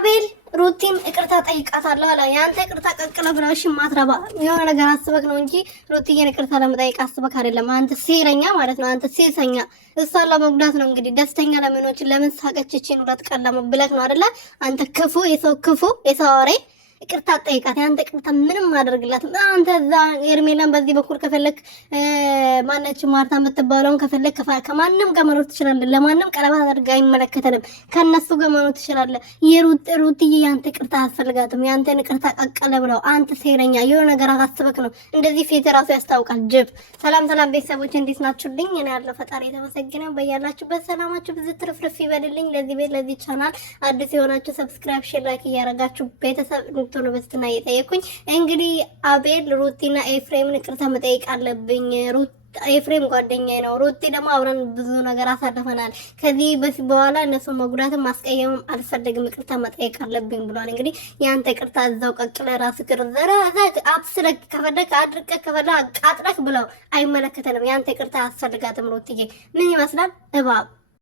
አቤል ሩቲን ይቅርታ ጠይቃታለሁ አለ። ያንተ ይቅርታ ቀቅለ ብላሽ ማትረባ የሆነ ነገር አስበክ ነው እንጂ ሩቲዬን ይቅርታ ለመጠየቅ አስበክ አይደለም። አንተ ሴረኛ ማለት ነው። አንተ ሴሰኛ እሷን ለመጉዳት ነው እንግዲህ ደስተኛ ለምኖችን ለምን ሳቀችችን ሁለት ቀን ለመብለክ ነው አይደለ? አንተ ክፉ የሰው ወሬ ይቅርታ ጠይቃት። ያንተ ይቅርታ ምንም ማድረግላት አንተ እዛ ኤርሜላን በዚህ በኩል ከፈለክ ማነች ማርታ የምትባለውን ከፈለክ ከማንም ጋር መኖር ትችላለህ። ለማንም ቀለባት አድርጋ አይመለከተንም። ከነሱ ጋር መኖር ትችላለህ። ሩትዬ ያንተ ይቅርታ አያስፈልጋትም። ያንተን ይቅርታ ቀቀለ ብለው አንተ ሴረኛ የሆነ ነገር አስበክ ነው እንደዚህ ፊት ራሱ ያስታውቃል። ጅብ ሰላም ቤተሰቦች እንዴት ናችሁልኝ? እኔ ያለው ፈጣሪ የተመሰገነ በያላችሁበት ሰላማችሁ ብዙ ትርፍርፍ ይበልልኝ። ለዚህ ቤት ለዚህ ቻናል አዲስ የሆናችሁ ሰብስክራይብ፣ ሼር፣ ላይክ እያደረጋችሁ ቤተሰብ ቶሎ በስትና እየጠየቁኝ እንግዲህ አቤል ሩቲና ኤፍሬምን ይቅርታ መጠየቅ አለብኝ። ኤፍሬም ጓደኛዬ ነው። ሩቲ ደግሞ አብረን ብዙ ነገር አሳልፈናል። ከዚህ በፊት በኋላ እነሱ መጉዳትም ማስቀየምም አልፈልግም፣ ይቅርታ መጠየቅ አለብኝ ብሏል። እንግዲህ ያንተ ይቅርታ እዛው ቀቅለ ራስ ግርዘራ አብስለክ ከፈለክ አድርቀ ከፈለክ አቃጥለክ ብለው አይመለከተንም። ያንተ ይቅርታ አያስፈልጋትም። ሩቲዬ ምን ይመስላል እባብ